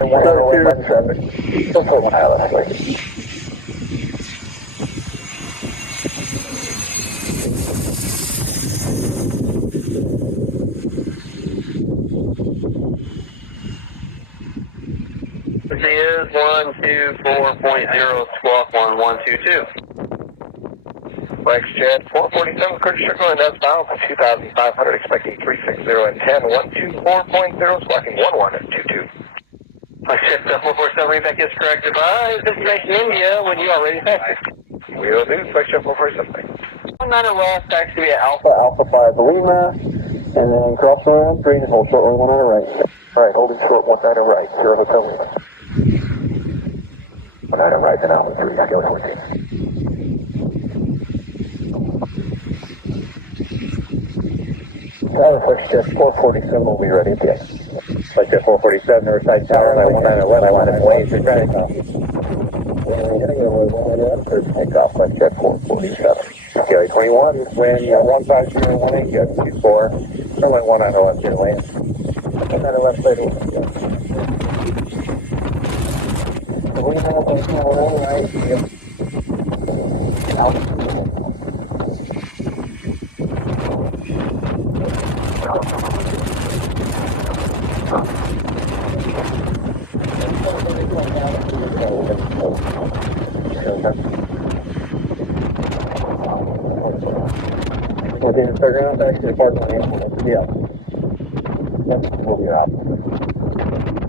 102 traffic. Don't put one out of the She is 124.0 squawk 1122. WestJet 447 Curtis Circle and that's bound for 2,500, expecting 360 and 10, 124.0, squawking 1122. WestJet 447, read back is correct. Advise destination India when you are ready to taxi. We will do, WestJet 447. 19 west, taxi to be at Alpha. Alpha 5 Lima, and then cross around, green and hold short 1 on the right. Alright, holding short 19 right, 0 Hotel Lima. 19 right, and Alpha 3, Echo 14. WestJet 447 will be ready at the exit. WestJet 447, Riverside Tower, line 19 left, line and wave for traffic. Take off, WestJet 447. Gary 21, when 15018, get 24, runway 19 left, here land. 19 left, later. We have a right, yep. Okay, figure out back to the parking lot. Yeah. Yep, we'll be out.